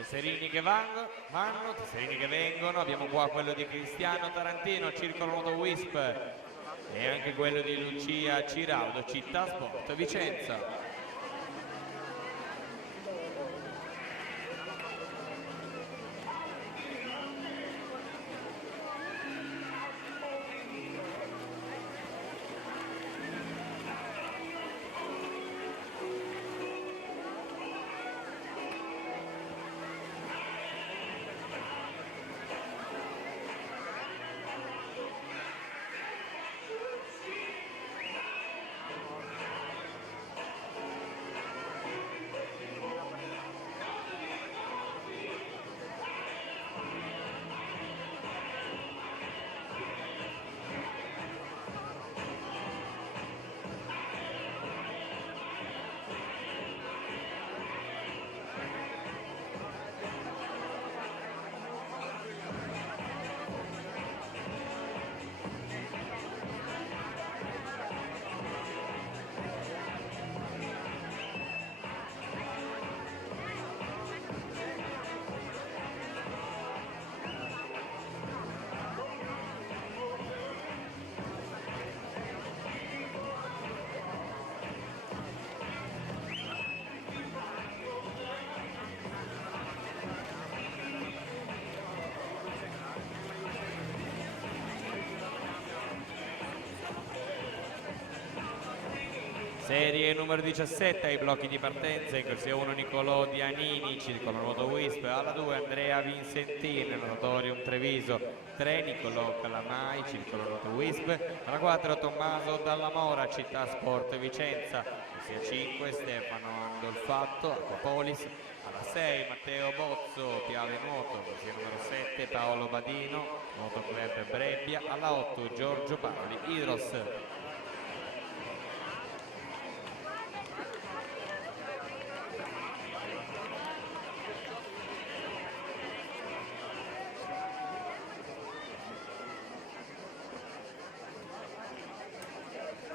tesserini che vanno, tesserini che vengono. Abbiamo qua quello di Cristiano Tarantino, Circolo Moto Wisp, e anche quello di Lucia Ciraudo, Città Sport Vicenza. Serie numero 17 ai blocchi di partenza, in corsia 1 Nicolò Dianini, Circolo Moto Wisp, alla 2 Andrea Vincentini, Notorium Treviso, 3 Nicolò Calamai, Circolo Moto Wisp, alla 4 Tommaso Dalla Mora, Città Sport Vicenza, corsia 5 Stefano Andolfatto, Acquapolis, alla 6 Matteo Bozzo, Piave Nuoto, corsia numero 7 Paolo Badino, Nuoto Club Brebbia, alla 8 Giorgio Paoli, Idros.